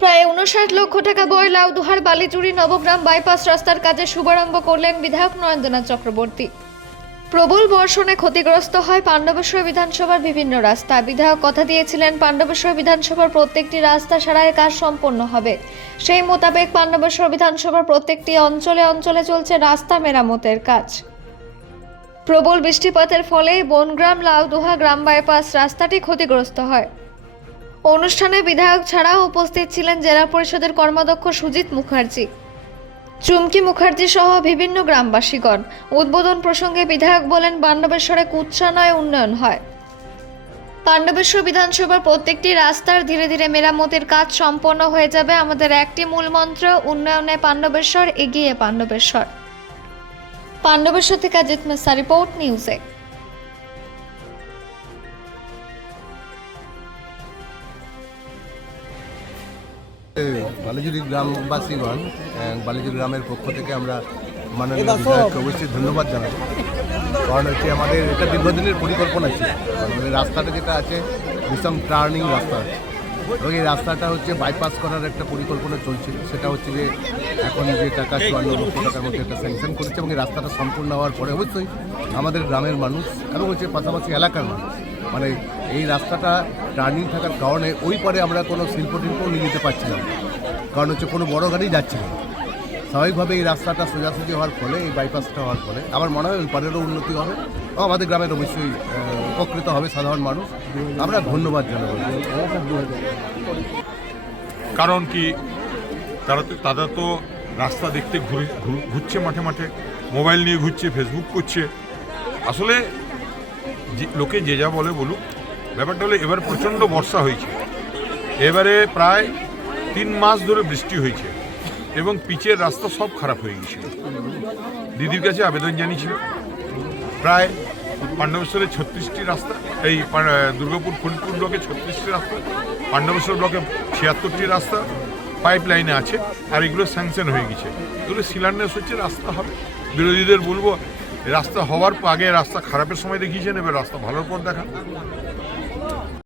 প্রায় উনষাট লক্ষ টাকা বয় লাউদুহার বালিচুরি নবগ্রাম বাইপাস রাস্তার কাজে শুভারম্ভ করলেন বিধায়ক নরেন্দ্রনাথ চক্রবর্তী। প্রবল বর্ষণে ক্ষতিগ্রস্ত হয় পাণ্ডবেশ্বর বিধানসভার বিভিন্ন রাস্তা। বিধায়ক কথা দিয়েছিলেন, পাণ্ডবেশ্বর বিধানসভার প্রত্যেকটি রাস্তা সারাইয়ের কাজ সম্পন্ন হবে। সেই মোতাবেক পাণ্ডবেশ্বর বিধানসভার প্রত্যেকটি অঞ্চলে অঞ্চলে চলছে রাস্তা মেরামতের কাজ। প্রবল বৃষ্টিপাতের ফলে বনগ্রাম লাউদুহা গ্রাম বাইপাস রাস্তাটি ক্ষতিগ্রস্ত হয়। অনুষ্ঠানে বিধায়ক ছাড়াও উপস্থিত ছিলেন জেলা পরিষদের কর্মাধ্যক্ষ সুজিত মুখার্জি। চুমকি মুখার্জি সহ বিভিন্ন গ্রামবাসীগণ। উদ্বোধন প্রসঙ্গে বিধায়ক বলেন পাণ্ডবেশ্বরে কুৎসা নয় উন্নয়ন হয়। পাণ্ডবেশ্বর বিধানসভার প্রত্যেকটি রাস্তার ধীরে ধীরে মেরামতের কাজ সম্পন্ন হয়ে যাবে। আমাদের একটি মূল মন্ত্র, উন্নয়নে পাণ্ডবেশ্বর, এগিয়ে পাণ্ডবেশ্বর। পাণ্ডবেশ্বর থেকে অজিত রিপোর্ট, নিউজে বালিজুরি গ্রামবাসীগণ বালিজুরি গ্রামের পক্ষ থেকে আমরা মাননীয় বিধায়ককে অবশ্যই ধন্যবাদ জানাই। কারণ হচ্ছে আমাদের এটা দীর্ঘদিনের পরিকল্পনা ছিল। আমাদের রাস্তাটা যেটা আছে ভীষণ টার্নিং রাস্তা আছে। এবং এই রাস্তাটা হচ্ছে বাইপাস করার একটা পরিকল্পনা চলছিল সেটা হচ্ছে যে এখন যে টাকা চুয়ান্ন লক্ষ টাকার মধ্যে একটা স্যাংশন করেছে এবং এই রাস্তাটা সম্পূর্ণ হওয়ার পরে অবশ্যই আমাদের গ্রামের মানুষ এবং হচ্ছে পাশাপাশি এলাকার মানুষ মানে এই রাস্তাটা টার্নিং থাকার কারণে ওই পারে আমরা কোনো শিল্প টিল্প নিয়ে যেতে না। কারণ হচ্ছে কোনো বড় গাড়ি যাচ্ছে না। স্বাভাবিকভাবে এই রাস্তাটা সোজাসুজি হওয়ার ফলে, এই বাইপাসটা হওয়ার ফলে আমার মনে হয় ওই পারেরও উন্নতি হবে ও আমাদের গ্রামের অবশ্যই উপকৃত হবে সাধারণ মানুষ। আমরা ধন্যবাদ জানাব। কারণ কি, তারা তো তারা তো রাস্তা দেখতে ঘুরে ঘুর- ঘুরছে মাঠে মাঠে, মোবাইল নিয়ে ঘুরছে ফেসবুক করছে। আসলে লোকে যে যা বলে বলুক ব্যাপারটা হলো এবার প্রচণ্ড বর্ষা হয়েছে। এবারে প্রায় তিন মাস ধরে বৃষ্টি হয়েছে এবং পিচের রাস্তা সব খারাপ হয়ে গেছিল দিদির কাছে আবেদন জানিয়েছিল। প্রায় পাণ্ডবেশ্বরের ছত্রিশটি রাস্তা, এই দুর্গাপুর ফরিদপুর ব্লকে ছত্রিশটি রাস্তা, পাণ্ডবেশ্বর ব্লকে ছিয়াত্তরটি রাস্তা পাইপ লাইনে আছে আর এগুলো স্যাংশন হয়ে গেছে। এগুলো শিলান্যাস হচ্ছে, রাস্তা হবে। বিরোধীদের বলব, রাস্তা হওয়ার আগে রাস্তা খারাপের সময় দেখিয়েছেন, এবার রাস্তা ভালোর পর দেখান